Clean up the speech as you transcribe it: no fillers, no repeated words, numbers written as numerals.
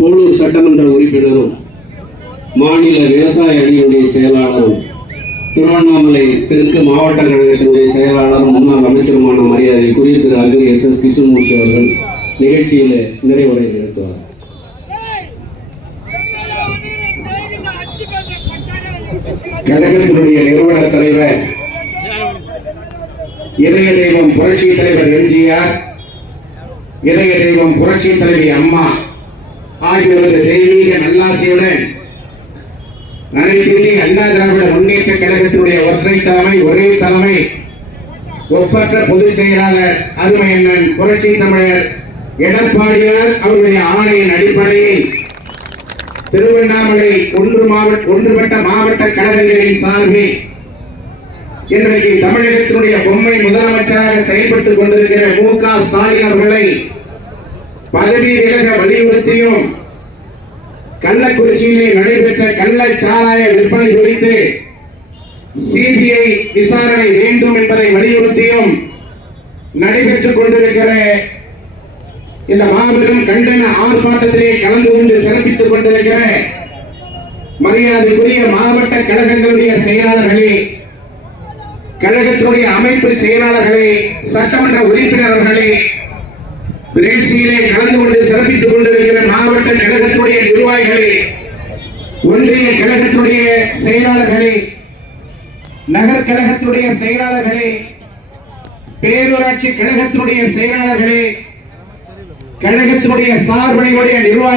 போலூர் சட்டமன்ற உறுப்பினரும் மாநில விவசாய அணியினுடைய செயலாளரும் திருவண்ணாமலை தெற்கு மாவட்ட கழகத்தினுடைய செயலாளரும் முன்னாள் அமைச்சருமான மரியாதைக்குரிய திரு அகரி எஸ் கிருஷ்ணமூர்த்தி அவர்கள் நிகழ்ச்சியில் நிறைவுரை நிகழ்த்துவார். கழகத்தினுடைய நிறுவன தலைவர் இதய தெய்வம் புரட்சி தலைவர் எம்ஜிஆர், இதய தெய்வம் புரட்சி தலைவி அம்மா ஆகியோரது தெய்வீக நல்லாசியுடன் அனைத்து அண்ணா திராவிட முன்னேற்ற கழகத்தினுடைய ஒற்றை தலைமை, ஒரே தலைமை, ஒப்பற்ற பொதுச் செயலாளர் அருமை அண்ணன் புரட்சி தமிழர் எடப்பாடியார் அவருடைய ஆணையின் அடிப்படையில் திருவண்ணாமலை ஒன்றுபட்ட மாவட்ட கழகங்களின் சார்பில் இன்றைக்கு தமிழகத்தினுடைய பொம்மை முதலமைச்சராக செயல்பட்டுக் கொண்டிருக்கிற மு.க. ஸ்டாலின் அவர்களை பதவி விலக வலியுறுத்தியும் கள்ளக்குறிச்சியிலே நடைபெற்ற கள்ளச்சாராய விற்பனை குறித்து சிபிஐ விசாரணை வேண்டும் என்பதை வலியுறுத்தியும் நடைபெற்றுக் கொண்டிருக்கிற இந்த மாபெரும் கண்டன ஆர்ப்பாட்டத்திலே கலந்து கொண்டு சிறப்பித்துக் கொண்டிருக்கிற மரியாதைக்குரிய மாவட்ட கழகங்களுடைய செயலாளர்களே, கழகத்தினுடைய அமைப்பு செயலாளர்களே, சட்டமன்ற உறுப்பினர்களே, நிகழ்ச்சியிலே கலந்து கொண்டு சிறப்பித்துக் கொண்டிருக்கிற மாவட்ட கழகத்துடைய நிர்வாகிகளே, ஒன்றிய கழகத்துடைய செயலாளர்களே, நகர் கழகத்துடைய செயலாளர்களே, பேரூராட்சி கழகத்துடைய செயலாளர்களே, கழகத்துடைய சார்புடைய நிர்வாகிகள்